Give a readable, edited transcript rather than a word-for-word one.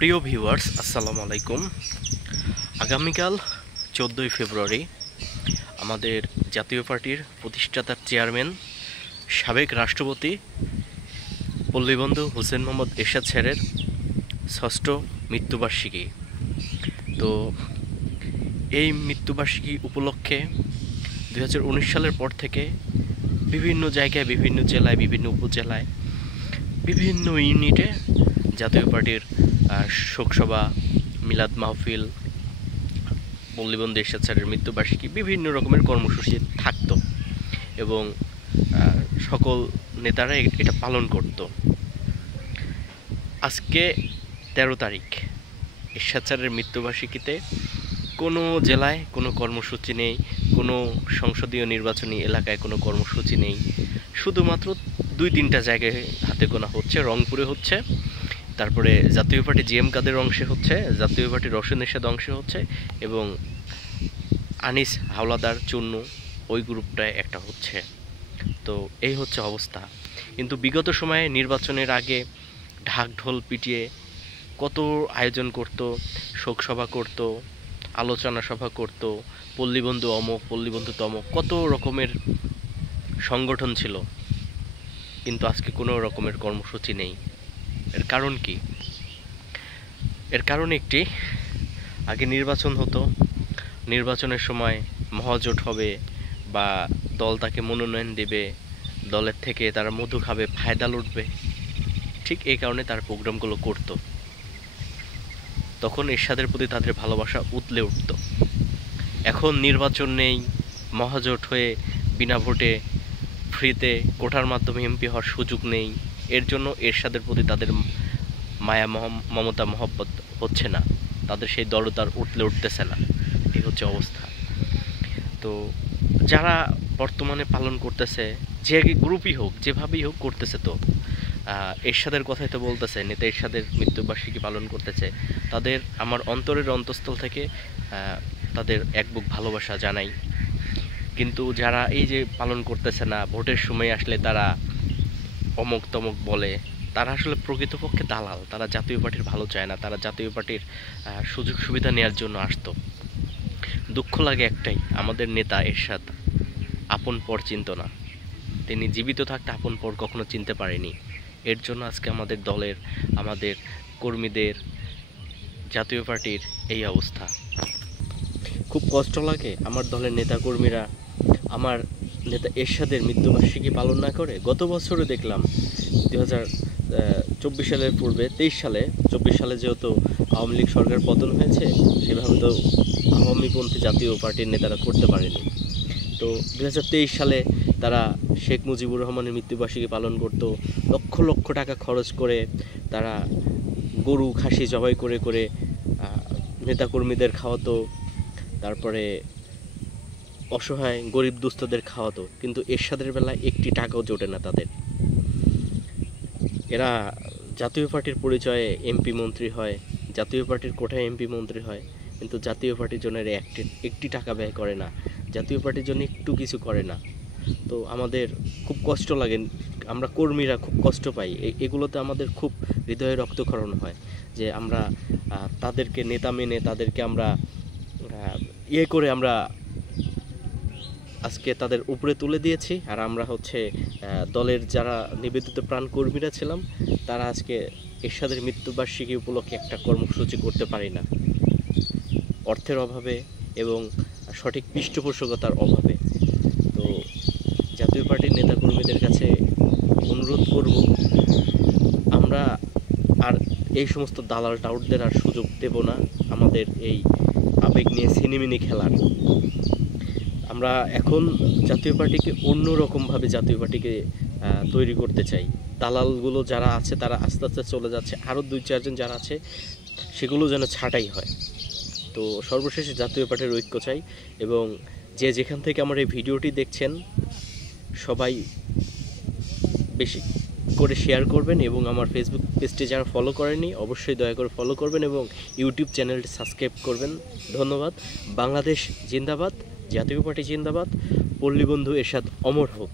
প্রিয় ভিউয়ার্স, আসসালামু আলাইকুম। আগামীকাল 14ই ফেব্রুয়ারি আমাদের জাতীয় পার্টির প্রতিষ্ঠাতার চেয়ারম্যান, সাবেক রাষ্ট্রপতি পল্লীবন্ধু হোসেন মোহাম্মদ এরশাদ স্যারের ৬ষ্ঠ মৃত্যুবার্ষিকী। তো এই মৃত্যুবার্ষিকী উপলক্ষে 2019 সালের পর থেকে বিভিন্ন জায়গায়, বিভিন্ন জেলায়, বিভিন্ন উপজেলায়, বিভিন্ন ইউনিটে জাতীয় পার্টির শোকসভা, মিলাদ মাহফিল, পল্লীবন্ধু এরশাদ স্যারের মৃত্যুবার্ষিকী, বিভিন্ন রকমের কর্মসূচি থাকতো এবং সকল নেতারা এটা পালন করত। আজকে 13 তারিখ এরশাদ স্যারের মৃত্যুবার্ষিকীতে কোনো জেলায় কোনো কর্মসূচি নেই, কোনো সংসদীয় নির্বাচনী এলাকায় কোনো কর্মসূচি নেই। শুধুমাত্র 2-3টা জায়গায় হাতে গোনা হচ্ছে। রংপুরে হচ্ছে, তারপরে জাতীয় পার্টি জিএম কাদের অংশে হচ্ছে, জাতীয় পার্টি রওশন এরশাদ অংশে হচ্ছে এবং আনিস হাওলাদার চুন্নু ওই গ্রুপটায় একটা হচ্ছে। তো এই হচ্ছে অবস্থা। কিন্তু বিগত সময়ে নির্বাচনের আগে ঢাক ঢোল পিটিয়ে কত আয়োজন করত, শোকসভা করত, আলোচনা সভা করত, পল্লীবন্ধু অমুক, পল্লীবন্ধু তমুক, কত রকমের সংগঠন ছিল। কিন্তু আজকে কোনো রকমের কর্মসূচি নেই। এর কারণ কি? এর কারণ একটি, আগে নির্বাচন হতো, নির্বাচনের সময় মহাজোট হবে বা দল তাকে মনোনয়ন দেবে, দলের থেকে তারা মধু খাবে, ফায়দা লুটবে। ঠিক এই কারণে তার প্রোগ্রামগুলো করত। তখন এরশাদের প্রতি তাদের ভালোবাসা উতলে উঠত। এখন নির্বাচন নেই, মহাজোট হয়ে বিনা ভোটে ফ্রিতে কোটার মাধ্যমে এমপি হওয়ার সুযোগ নেই। এর জন্য এরশাদের প্রতি তাদের মায়া মমতা মহব্বত হচ্ছে না, তাদের সেই দরদার উঠলে উঠতেছে না। এই হচ্ছে অবস্থা। তো যারা বর্তমানে পালন করতেছে, যে গ্রুপই হোক, যেভাবেই হোক করতেছে, তো এরশাদের কথাই তো বলতেছে, নেতা এরশাদের মৃত্যুবার্ষিকী পালন করতেছে, তাদের আমার অন্তরের অন্তঃস্থল থেকে তাদের এক বুক ভালোবাসা জানাই। কিন্তু যারা এই যে পালন করতেছে না, ভোটের সময় আসলে তারা অমুক তমুক বলে, তারা আসলে প্রকৃতপক্ষে দালাল। তারা জাতীয় পার্টির ভালো চায় না, তারা জাতীয় পার্টির সুযোগ সুবিধা নেওয়ার জন্য আসতো। দুঃখ লাগে একটাই, আমাদের নেতা এরশাদ আপন পর চিনত না। তিনি জীবিত থাকতে আপন পর কখনো চিনতে পারেনি। এর জন্য আজকে আমাদের দলের, আমাদের কর্মীদের, জাতীয় পার্টির এই অবস্থা। খুব কষ্ট লাগে আমার দলের নেতাকর্মীরা আমার নেতা এরশাদের মৃত্যুবার্ষিকী পালন না করে। গত বছরও দেখলাম 2024 সালের পূর্বে 23 সালে, 24 সালে যেহেতু আওয়ামী লীগ সরকার পতন হয়েছে, সেভাবে তো আওয়ামীপন্থী জাতীয় পার্টির নেতারা করতে পারেনি। তো 2023 সালে তারা শেখ মুজিবুর রহমানের মৃত্যুবার্ষিকী পালন করত। লক্ষ লক্ষ টাকা খরচ করে তারা গরু খাসি জবাই করে করে নেতাকর্মীদের খাওয়াতো, তারপরে অসহায় গরিব দুস্থদের খাওয়াতো। কিন্তু এরশাদের বেলায় একটি টাকাও জোটে না তাদের। এরা জাতীয় পার্টির পরিচয়ে এমপি মন্ত্রী হয়, জাতীয় পার্টির কোঠায় এমপি মন্ত্রী হয়, কিন্তু জাতীয় পার্টির জন্য এরা একটি টাকা ব্যয় করে না, জাতীয় পার্টির জন্য একটু কিছু করে না। তো আমাদের খুব কষ্ট লাগে, আমরা কর্মীরা খুব কষ্ট পাই। এগুলোতে আমাদের খুব হৃদয়ে রক্তক্ষরণ হয় যে আমরা তাদেরকে নেতা মেনে, তাদেরকে আমরা করে আমরা আজকে তাদের উপরে তুলে দিয়েছি। আর আমরা হচ্ছে দলের যারা নিবেদিত প্রাণ কর্মীরা ছিলাম, তারা আজকে এরশাদের মৃত্যুবার্ষিকী উপলক্ষে একটা কর্মসূচি করতে পারি না, অর্থের অভাবে এবং সঠিক পৃষ্ঠপোষকতার অভাবে। তো জাতীয় পার্টির নেতাকর্মীদের কাছে অনুরোধ করব, আমরা আর এই সমস্ত দালাল টাউটদের আর সুযোগ দেব না আমাদের এই আবেগ নিয়ে সিনেমিনি খেলার। আমরা এখন জাতীয় পার্টিকে অন্যরকমভাবে জাতীয় পার্টিকে তৈরি করতে চাই। দালালগুলো যারা আছে তারা আস্তে আস্তে চলে যাচ্ছে, আরও 2-4 জন যারা আছে সেগুলো যেন ছাঁটাই হয়। তো সর্বশেষে জাতীয় পার্টির ঐক্য চাই এবং যে যেখান থেকে আমার এই ভিডিওটি দেখছেন সবাই বেশি করে শেয়ার করবেন এবং আমার ফেসবুক পেজটি যারা ফলো করেননি অবশ্যই দয়া করে ফলো করবেন এবং ইউটিউব চ্যানেলটি সাবস্ক্রাইব করবেন। ধন্যবাদ। বাংলাদেশ জিন্দাবাদ, জাতীয় পার্টি জিন্দাবাদ, পল্লীবন্ধু এরশাদ অমর হোক।